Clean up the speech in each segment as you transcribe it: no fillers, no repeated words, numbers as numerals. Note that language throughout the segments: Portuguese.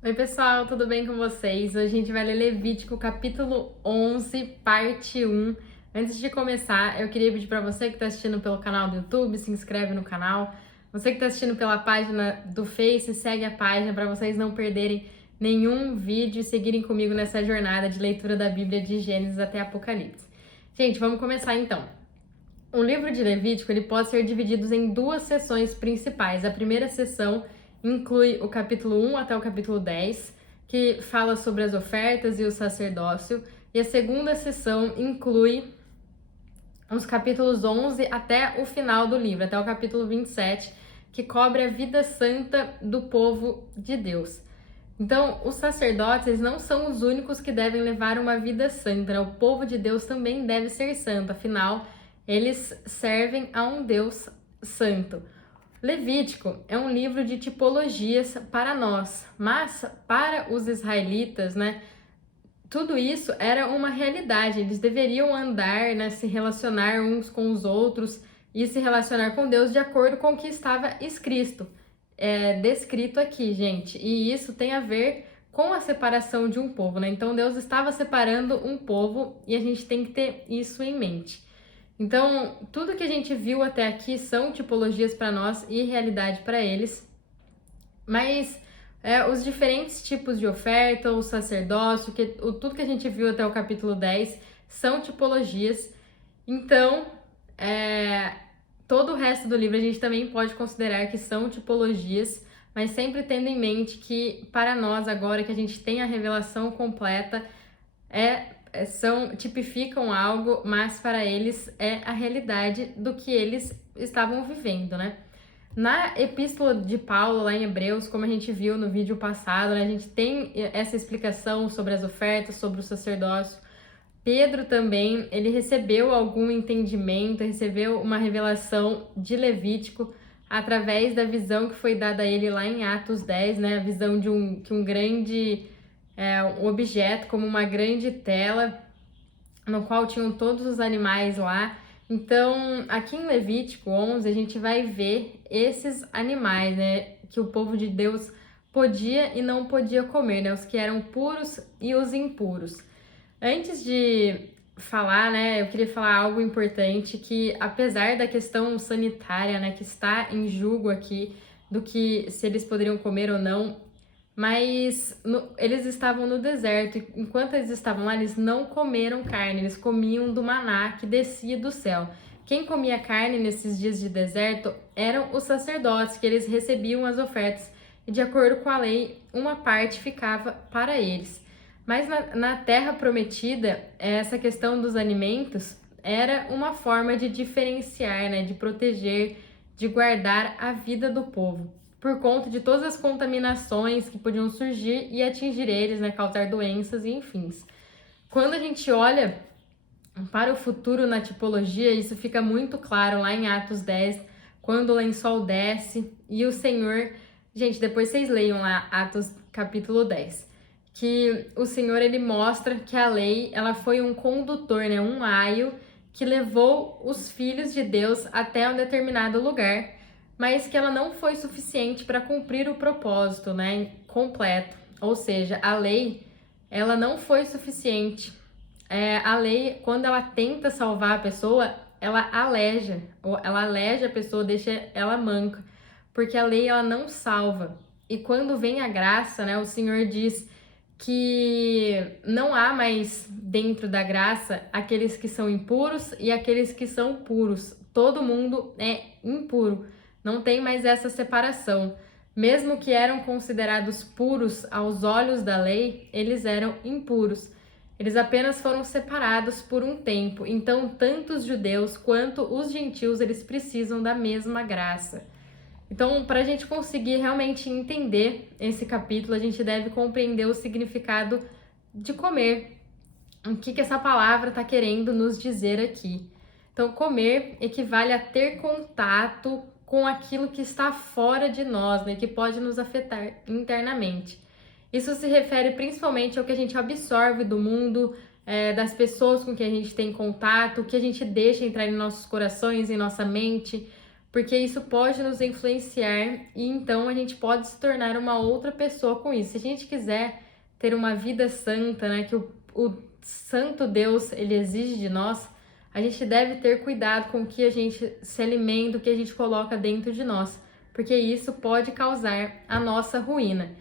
Oi, pessoal, tudo bem com vocês? Hoje a gente vai ler Levítico, capítulo 11, parte 1. Antes de começar, eu queria pedir para você que está assistindo pelo canal do YouTube, se inscreve no canal. Você que está assistindo pela página do Face, segue a página para vocês não perderem nenhum vídeo e seguirem comigo nessa jornada de leitura da Bíblia de Gênesis até Apocalipse. Gente, vamos começar então. O livro de Levítico ele pode ser dividido em duas seções principais. A primeira seção inclui o capítulo 1 até o capítulo 10, que fala sobre as ofertas e o sacerdócio, e a segunda seção inclui os capítulos 11 até o final do livro, até o capítulo 27, que cobre a vida santa do povo de Deus. Então, os sacerdotes eles não são os únicos que devem levar uma vida santa, né? O povo de Deus também deve ser santo, afinal, eles servem a um Deus santo. Levítico é um livro de tipologias para nós, mas para os israelitas, né, tudo isso era uma realidade. Eles deveriam andar, né, se relacionar uns com os outros e se relacionar com Deus de acordo com o que estava descrito aqui, gente. E isso tem a ver com a separação de um povo, né? Então Deus estava separando um povo e a gente tem que ter isso em mente. Então, tudo que a gente viu até aqui são tipologias para nós e realidade para eles, mas os diferentes tipos de oferta, o sacerdócio, tudo que a gente viu até o capítulo 10 são tipologias. Então, todo o resto do livro a gente também pode considerar que são tipologias, mas sempre tendo em mente que para nós agora que a gente tem a revelação completa, tipificam algo, mas para eles é a realidade do que eles estavam vivendo, né? Na epístola de Paulo, lá em Hebreus, como a gente viu no vídeo passado, né, a gente tem essa explicação sobre as ofertas, sobre o sacerdócio. Pedro também, ele recebeu algum entendimento, recebeu uma revelação de Levítico através da visão que foi dada a ele lá em Atos 10, né? A visão de um grande um objeto, como uma grande tela, no qual tinham todos os animais lá. Então, aqui em Levítico 11, a gente vai ver esses animais, né, que o povo de Deus podia e não podia comer, né, os que eram puros e os impuros. Antes de falar, né, eu queria falar algo importante, que apesar da questão sanitária, né, que está em julgo aqui, do que se eles poderiam comer ou não, mas eles estavam no deserto e enquanto eles estavam lá, eles não comeram carne, eles comiam do maná que descia do céu. Quem comia carne nesses dias de deserto eram os sacerdotes, que eles recebiam as ofertas e, de acordo com a lei, uma parte ficava para eles. Mas na terra prometida, essa questão dos alimentos era uma forma de diferenciar, né, de proteger, de guardar a vida do povo por conta de todas as contaminações que podiam surgir e atingir eles, né, causar doenças e enfim. Quando a gente olha para o futuro na tipologia, isso fica muito claro lá em Atos 10, quando o lençol desce e o Senhor... Gente, depois vocês leiam lá Atos capítulo 10, que o Senhor ele mostra que a lei ela foi um condutor, né, um aio que levou os filhos de Deus até um determinado lugar, mas que ela não foi suficiente para cumprir o propósito, né, completo. Ou seja, a lei, ela não foi suficiente. A lei, quando ela tenta salvar a pessoa, ela aleja a pessoa, deixa ela manca, porque a lei, ela não salva. E quando vem a graça, né, o Senhor diz que não há mais dentro da graça aqueles que são impuros e aqueles que são puros. Todo mundo é impuro. Não tem mais essa separação. Mesmo que eram considerados puros aos olhos da lei, eles eram impuros. Eles apenas foram separados por um tempo. Então, tanto os judeus quanto os gentios, eles precisam da mesma graça. Então, para a gente conseguir realmente entender esse capítulo, a gente deve compreender o significado de comer. O que essa palavra está querendo nos dizer aqui? Então, comer equivale a ter contato com aquilo que está fora de nós, né, que pode nos afetar internamente. Isso se refere principalmente ao que a gente absorve do mundo, das pessoas com que a gente tem contato, o que a gente deixa entrar em nossos corações, em nossa mente. porque isso pode nos influenciar e então a gente pode se tornar uma outra pessoa com isso. Se a gente quiser ter uma vida santa, né, que o santo Deus, ele exige de nós, a gente deve ter cuidado com o que a gente se alimenta, o que a gente coloca dentro de nós, porque isso pode causar a nossa ruína.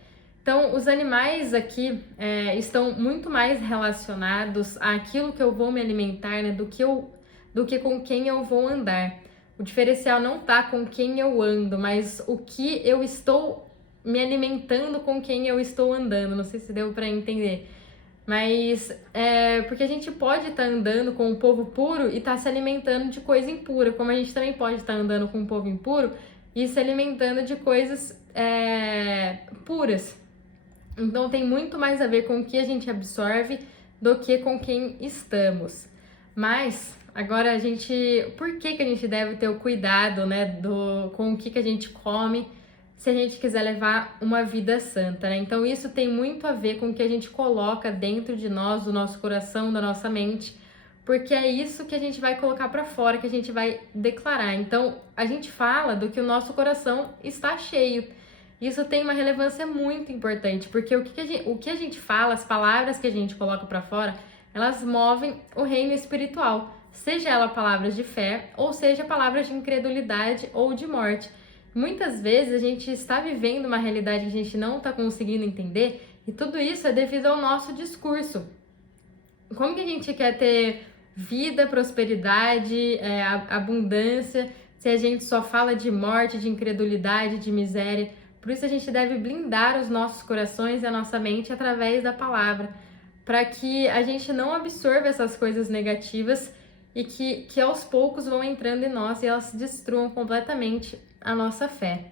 Então, os animais aqui estão muito mais relacionados àquilo que eu vou me alimentar, né, do que com quem eu vou andar. O diferencial não está com quem eu ando, mas o que eu estou me alimentando com quem eu estou andando. Não sei se deu para entender. Mas porque a gente pode estar andando com o povo puro e estar se alimentando de coisa impura, como a gente também pode estar andando com o povo impuro e se alimentando de coisas puras. Então tem muito mais a ver com o que a gente absorve do que com quem estamos. Mas agora por que a gente deve ter o cuidado, né, com o que a gente come, se a gente quiser levar uma vida santa, né? Então isso tem muito a ver com o que a gente coloca dentro de nós, do nosso coração, da nossa mente, porque é isso que a gente vai colocar para fora, que a gente vai declarar. Então a gente fala do que o nosso coração está cheio. Isso tem uma relevância muito importante, porque o que a gente fala, as palavras que a gente coloca para fora, elas movem o reino espiritual, seja ela palavras de fé, ou seja palavras de incredulidade ou de morte. Muitas vezes a gente está vivendo uma realidade que a gente não está conseguindo entender, e tudo isso é devido ao nosso discurso. Como que a gente quer ter vida, prosperidade, abundância, se a gente só fala de morte, de incredulidade, de miséria? Por isso a gente deve blindar os nossos corações e a nossa mente através da palavra, para que a gente não absorva essas coisas negativas e que aos poucos vão entrando em nós e elas destruam completamente a nossa fé.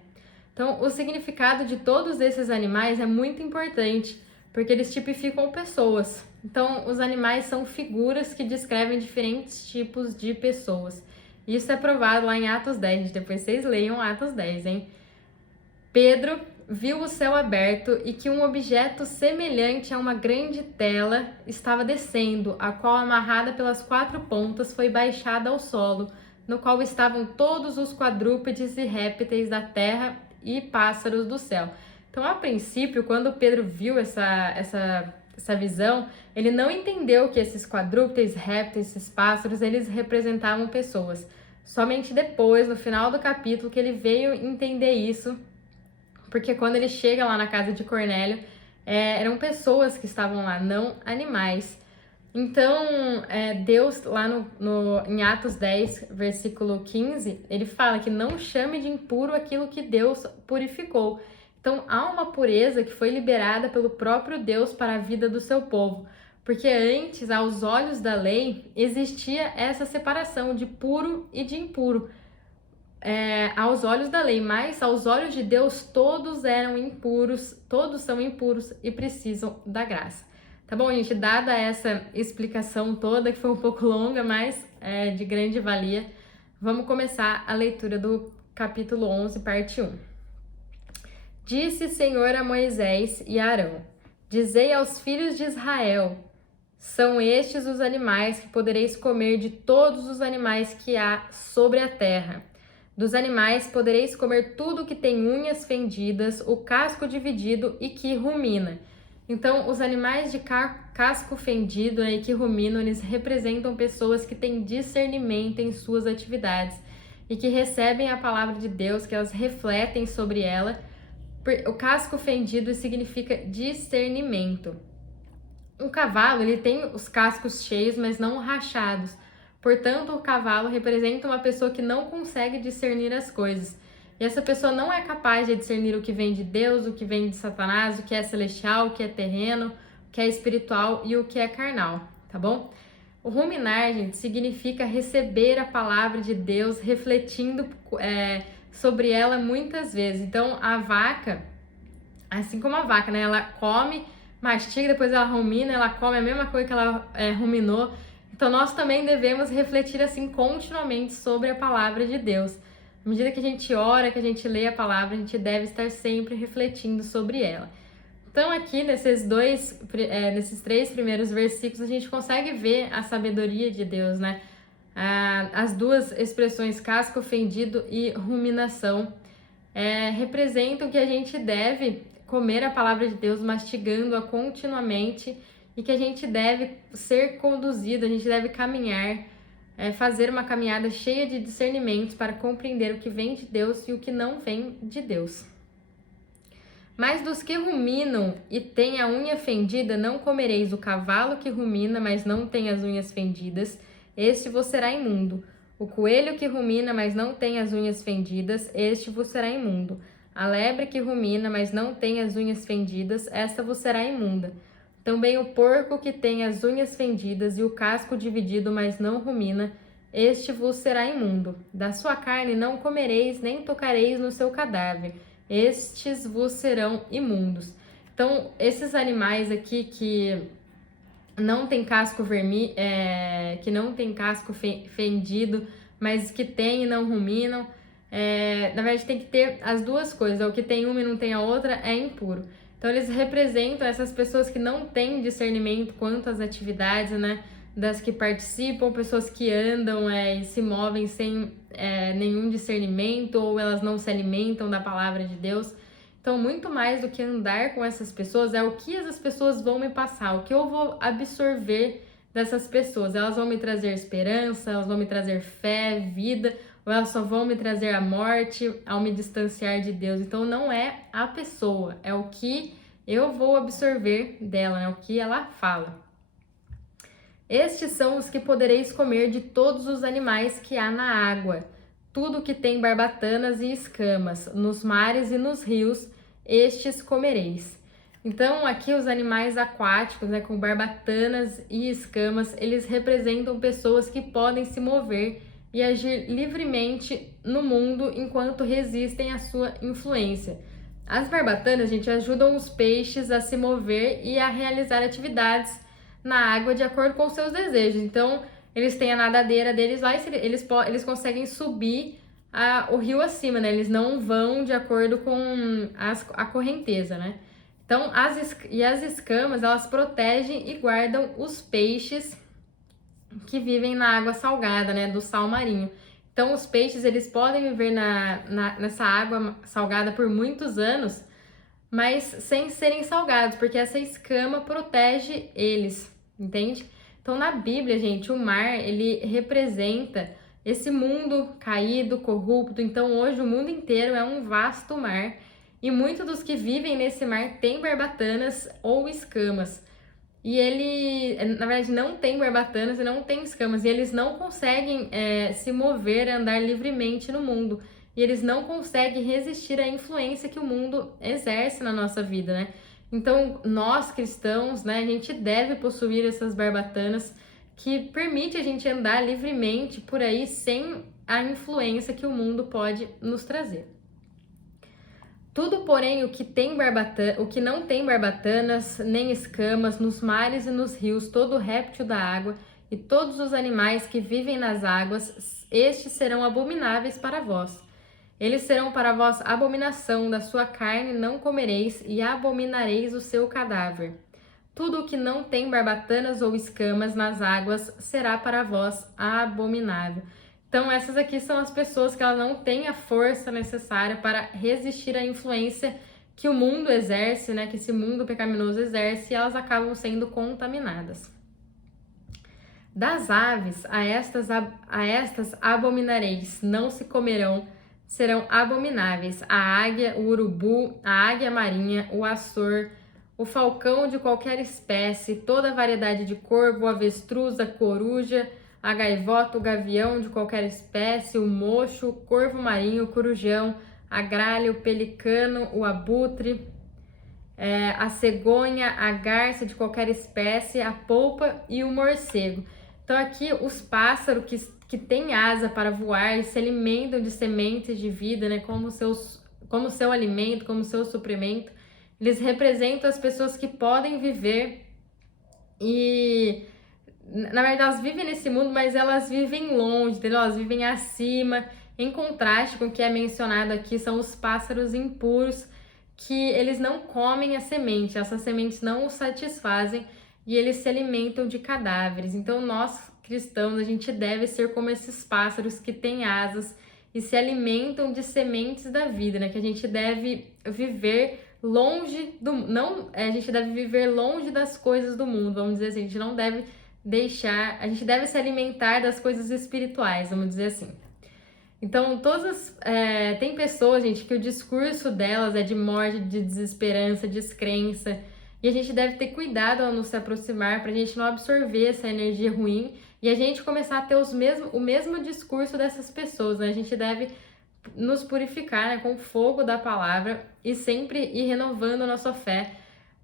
Então, o significado de todos esses animais é muito importante, porque eles tipificam pessoas. Então, os animais são figuras que descrevem diferentes tipos de pessoas. Isso é provado lá em Atos 10, depois vocês leiam Atos 10, hein? Pedro viu o céu aberto e que um objeto semelhante a uma grande tela estava descendo, a qual, amarrada pelas 4 pontas, foi baixada ao solo, no qual estavam todos os quadrúpedes e répteis da terra e pássaros do céu. Então, a princípio, quando Pedro viu essa visão, ele não entendeu que esses quadrúpedes, répteis, esses pássaros, eles representavam pessoas. Somente depois, no final do capítulo, que ele veio entender isso, porque quando ele chega lá na casa de Cornélio, eram pessoas que estavam lá, não animais. Então, Deus, lá em Atos 10, versículo 15, ele fala que não chame de impuro aquilo que Deus purificou. Então, há uma pureza que foi liberada pelo próprio Deus para a vida do seu povo. Porque antes, aos olhos da lei, existia essa separação de puro e de impuro. Aos olhos da lei, mas aos olhos de Deus todos eram impuros, todos são impuros e precisam da graça. Tá bom, gente? Dada essa explicação toda, que foi um pouco longa, mas de grande valia, vamos começar a leitura do capítulo 11, parte 1. Disse o Senhor a Moisés e a Arão: dizei aos filhos de Israel: são estes os animais que podereis comer de todos os animais que há sobre a terra. Dos animais podereis comer tudo que tem unhas fendidas, o casco dividido e que rumina. Então, os animais de casco fendido e que ruminam, eles representam pessoas que têm discernimento em suas atividades e que recebem a palavra de Deus, que elas refletem sobre ela. O casco fendido significa discernimento. Um cavalo, ele tem os cascos cheios, mas não rachados. Portanto, o cavalo representa uma pessoa que não consegue discernir as coisas. E essa pessoa não é capaz de discernir o que vem de Deus, o que vem de Satanás, o que é celestial, o que é terreno, o que é espiritual e o que é carnal, tá bom? O ruminar, gente, significa receber a palavra de Deus, refletindo sobre ela muitas vezes. Então, a vaca, assim como a vaca, né? Ela come, mastiga, depois ela rumina, ela come a mesma coisa que ela ruminou. Então, nós também devemos refletir assim continuamente sobre a palavra de Deus. À medida que a gente ora, que a gente lê a palavra, a gente deve estar sempre refletindo sobre ela. Então, aqui nesses 3 primeiros versículos, a gente consegue ver a sabedoria de Deus, né? As duas expressões casco fendido e ruminação representam que a gente deve comer a palavra de Deus, mastigando-a continuamente, e que a gente deve ser conduzido, a gente deve caminhar, fazer uma caminhada cheia de discernimentos para compreender o que vem de Deus e o que não vem de Deus. Mas dos que ruminam e têm a unha fendida, não comereis. O cavalo que rumina, mas não tem as unhas fendidas, este vos será imundo. O coelho que rumina, mas não tem as unhas fendidas, este vos será imundo. A lebre que rumina, mas não tem as unhas fendidas, esta vos será imunda. Também o porco que tem as unhas fendidas e o casco dividido, mas não rumina, este vos será imundo. Da sua carne não comereis, nem tocareis no seu cadáver. Estes vos serão imundos. Então, esses animais aqui que não tem casco que não tem casco fendido, mas que tem e não ruminam, na verdade tem que ter as duas coisas. O que tem uma e não tem a outra é impuro. Então, eles representam essas pessoas que não têm discernimento quanto às atividades, né, das que participam, pessoas que andam e se movem sem nenhum discernimento, ou elas não se alimentam da palavra de Deus. Então, muito mais do que andar com essas pessoas, é o que essas pessoas vão me passar, o que eu vou absorver dessas pessoas. Elas vão me trazer esperança, elas vão me trazer fé, vida, ou elas só vão me trazer a morte ao me distanciar de Deus. Então, não é a pessoa, é o que eu vou absorver dela, né? O que ela fala. Estes são os que podereis comer de todos os animais que há na água, tudo que tem barbatanas e escamas, nos mares e nos rios, estes comereis. Então, aqui os animais aquáticos, né, com barbatanas e escamas, eles representam pessoas que podem se mover e agir livremente no mundo enquanto resistem à sua influência. As barbatanas, gente, ajudam os peixes a se mover e a realizar atividades na água de acordo com os seus desejos. Então, eles têm a nadadeira deles lá e eles conseguem subir o rio acima, né? Eles não vão de acordo com a correnteza, né? Então, as escamas, elas protegem e guardam os peixes que vivem na água salgada, né, do sal marinho. Então, os peixes, eles podem viver nessa água salgada por muitos anos, mas sem serem salgados, porque essa escama protege eles, entende? Então, na Bíblia, gente, o mar, ele representa esse mundo caído, corrupto. Então, hoje, o mundo inteiro é um vasto mar, e muitos dos que vivem nesse mar têm barbatanas ou escamas. E ele, na verdade, não tem barbatanas e não tem escamas. E eles não conseguem se mover, andar livremente no mundo. E eles não conseguem resistir à influência que o mundo exerce na nossa vida, né? Então, nós cristãos, né, a gente deve possuir essas barbatanas que permite a gente andar livremente por aí sem a influência que o mundo pode nos trazer. Tudo, porém, o que não tem barbatanas nem escamas, nos mares e nos rios, todo réptil da água e todos os animais que vivem nas águas, estes serão abomináveis para vós. Eles serão para vós abominação, da sua carne não comereis e abominareis o seu cadáver. Tudo o que não tem barbatanas ou escamas nas águas será para vós abominável. Então, essas aqui são as pessoas que elas não têm a força necessária para resistir à influência que o mundo exerce, né? Que esse mundo pecaminoso exerce, e elas acabam sendo contaminadas. Das aves, a estas abominareis, não se comerão, serão abomináveis: a águia, o urubu, a águia marinha, o astor, o falcão de qualquer espécie, toda a variedade de corvo, o avestruz, a coruja, a gaivota, o gavião de qualquer espécie, o mocho, o corvo marinho, o corujão, a gralha, o pelicano, o abutre, a cegonha, a garça de qualquer espécie, a polpa e o morcego. Então aqui os pássaros que têm asa para voar e se alimentam de sementes de vida, né, como seu alimento, como seu suprimento, eles representam as pessoas que podem viver e, na verdade, elas vivem nesse mundo, mas elas vivem longe, entendeu? Elas vivem acima, em contraste com o que é mencionado aqui, são os pássaros impuros, que eles não comem a semente, essas sementes não os satisfazem e eles se alimentam de cadáveres. Então, nós cristãos, a gente deve ser como esses pássaros que têm asas e se alimentam de sementes da vida, né? Que a gente deve viver longe do... Não, a gente deve viver longe das coisas do mundo, vamos dizer assim. A gente não deve deixar... A gente deve se alimentar das coisas espirituais, vamos dizer assim. Então, tem pessoas, gente, que o discurso delas é de morte, de desesperança, descrença. E a gente deve ter cuidado ao nos se aproximar para a gente não absorver essa energia ruim e a gente começar a ter o mesmo discurso dessas pessoas, né? A gente deve nos purificar, né, com o fogo da palavra e sempre ir renovando a nossa fé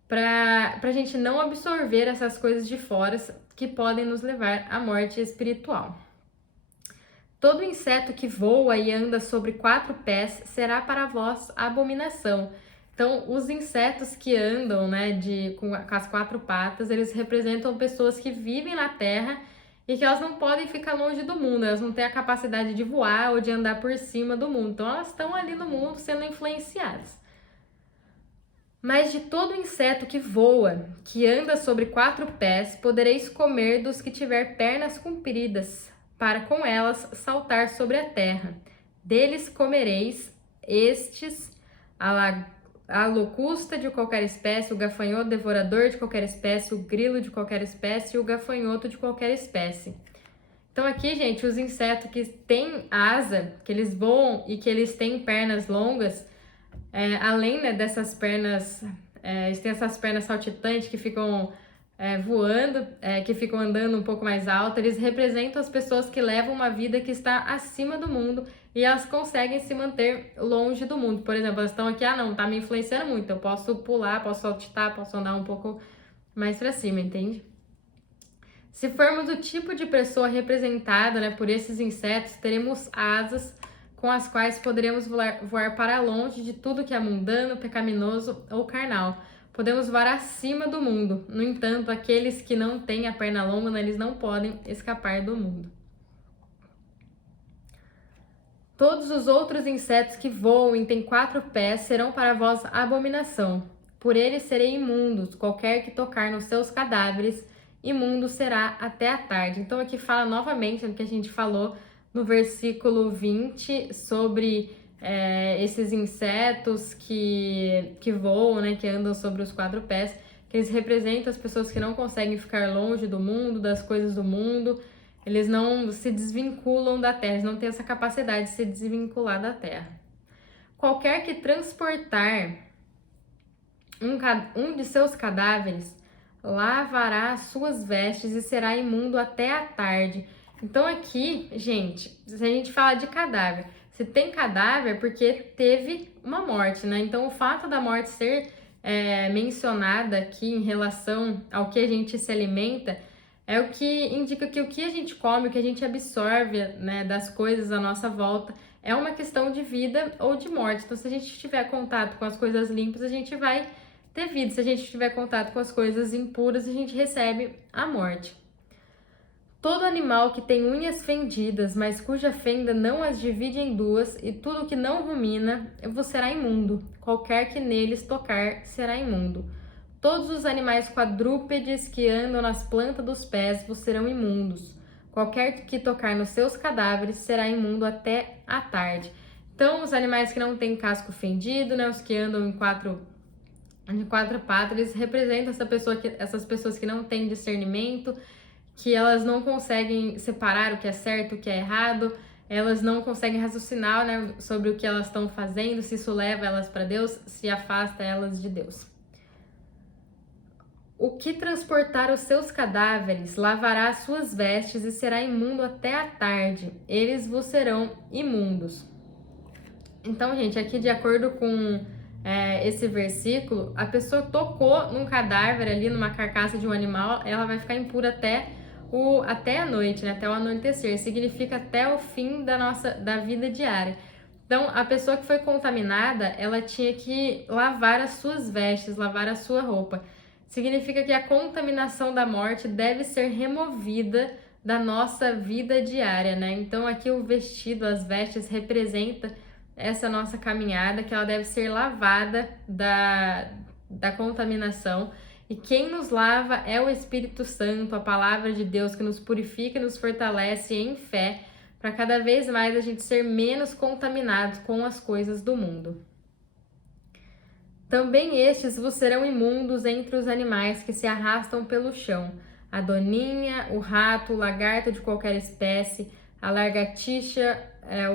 para a gente não absorver essas coisas de fora que podem nos levar à morte espiritual. Todo inseto que voa e anda sobre 4 pés será para vós abominação. Então, os insetos que andam, né, com as 4 patas, eles representam pessoas que vivem na terra e que elas não podem ficar longe do mundo, elas não têm a capacidade de voar ou de andar por cima do mundo. Então, elas estão ali no mundo sendo influenciadas. Mas de todo inseto que voa, que anda sobre 4 pés, podereis comer dos que tiver pernas compridas, para com elas saltar sobre a terra. Deles comereis estes, a locusta de qualquer espécie, o gafanhoto devorador de qualquer espécie, o grilo de qualquer espécie e o gafanhoto de qualquer espécie. Então aqui, gente, os insetos que têm asa, que eles voam e que eles têm pernas longas, além, né, dessas pernas, eles têm essas pernas saltitantes que ficam voando, que ficam andando um pouco mais alto, eles representam as pessoas que levam uma vida que está acima do mundo e elas conseguem se manter longe do mundo. Por exemplo, elas estão aqui, não, tá me influenciando muito, eu posso pular, posso saltitar, posso andar um pouco mais para cima, entende? Se formos o tipo de pessoa representada, né, por esses insetos, teremos asas com as quais poderemos voar para longe de tudo que é mundano, pecaminoso ou carnal. Podemos voar acima do mundo. No entanto, aqueles que não têm a perna longa, né, eles não podem escapar do mundo. Todos os outros insetos que voam e têm 4 pés serão para vós abominação. Por eles serei imundos, qualquer que tocar nos seus cadáveres, imundo será até a tarde. Então aqui fala novamente do que a gente falou no versículo 20 sobre esses insetos que voam, né, que andam sobre os 4 pés, que eles representam as pessoas que não conseguem ficar longe do mundo, das coisas do mundo, eles não se desvinculam da terra, eles não têm essa capacidade de se desvincular da terra. Qualquer que transportar um de seus cadáveres, lavará as suas vestes e será imundo até a tarde. Então aqui, gente, se a gente fala de cadáver, se tem cadáver é porque teve uma morte, né? Então o fato da morte ser mencionada aqui em relação ao que a gente se alimenta é o que indica que o que a gente come, o que a gente absorve, né, das coisas à nossa volta é uma questão de vida ou de morte. Então se a gente tiver contato com as coisas limpas, a gente vai ter vida. Se a gente tiver contato com as coisas impuras, a gente recebe a morte. Todo animal que tem unhas fendidas, mas cuja fenda não as divide em duas, e tudo que não rumina, vos será imundo. Qualquer que neles tocar, será imundo. Todos os animais quadrúpedes que andam nas plantas dos pés vos serão imundos. Qualquer que tocar nos seus cadáveres, será imundo até a tarde. Então, os animais que não têm casco fendido, né, os que andam em quatro patas, eles representam essas pessoas que não têm discernimento, que elas não conseguem separar o que é certo, o que é errado, elas não conseguem raciocinar, né, sobre o que elas estão fazendo, se isso leva elas para Deus, se afasta elas de Deus. O que transportar os seus cadáveres lavará as suas vestes e será imundo até a tarde, eles vos serão imundos. Então, gente, aqui de acordo com esse versículo, a pessoa tocou num cadáver ali, numa carcaça de um animal, ela vai ficar impura até a noite, né? Até o anoitecer, significa até o fim da vida diária. Então, a pessoa que foi contaminada, ela tinha que lavar as suas vestes, lavar a sua roupa. Significa que a contaminação da morte deve ser removida da nossa vida diária, né? Então, aqui o vestido, as vestes, representa essa nossa caminhada, que ela deve ser lavada da contaminação. E quem nos lava é o Espírito Santo, a palavra de Deus que nos purifica e nos fortalece em fé, para cada vez mais a gente ser menos contaminados com as coisas do mundo. Também estes vos serão imundos entre os animais que se arrastam pelo chão, a doninha, o rato, o lagarto de qualquer espécie, a lagartixa,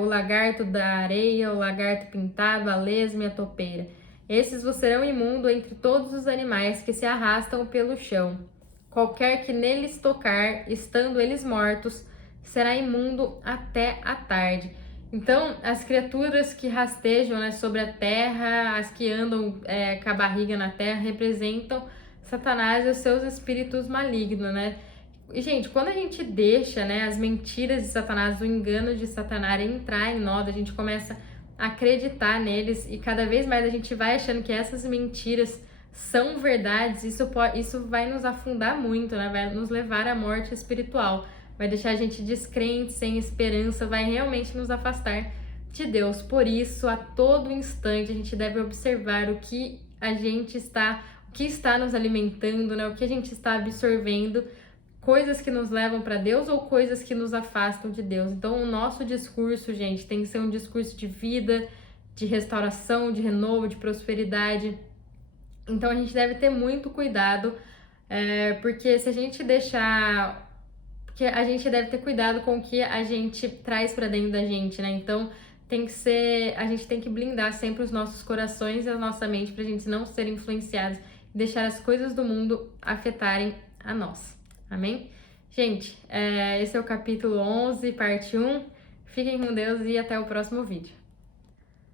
o lagarto da areia, o lagarto pintado, a lesma e a topeira. Esses vos serão imundos entre todos os animais que se arrastam pelo chão. Qualquer que neles tocar, estando eles mortos, será imundo até a tarde. Então, as criaturas que rastejam, né, sobre a terra, as que andam com a barriga na terra, representam Satanás e os seus espíritos malignos, né? E, gente, quando a gente deixa, né, as mentiras de Satanás, o engano de Satanás entrar em nós, a gente começa a acreditar neles e cada vez mais a gente vai achando que essas mentiras são verdades, isso vai nos afundar muito, né? Vai nos levar à morte espiritual. Vai deixar a gente descrente, sem esperança, vai realmente nos afastar de Deus. Por isso, a todo instante, a gente deve observar o que está nos alimentando, né? O que a gente está absorvendo, coisas que nos levam para Deus ou coisas que nos afastam de Deus. Então, o nosso discurso, gente, tem que ser um discurso de vida, de restauração, de renovo, de prosperidade. Então, a gente deve ter muito cuidado, porque se a gente deixar... Porque a gente deve ter cuidado com o que a gente traz para dentro da gente, né? Então, a gente tem que blindar sempre os nossos corações e a nossa mente pra gente não ser influenciados e deixar as coisas do mundo afetarem a nós. Amém? Gente, esse é o capítulo 11, parte 1. Fiquem com Deus e até o próximo vídeo.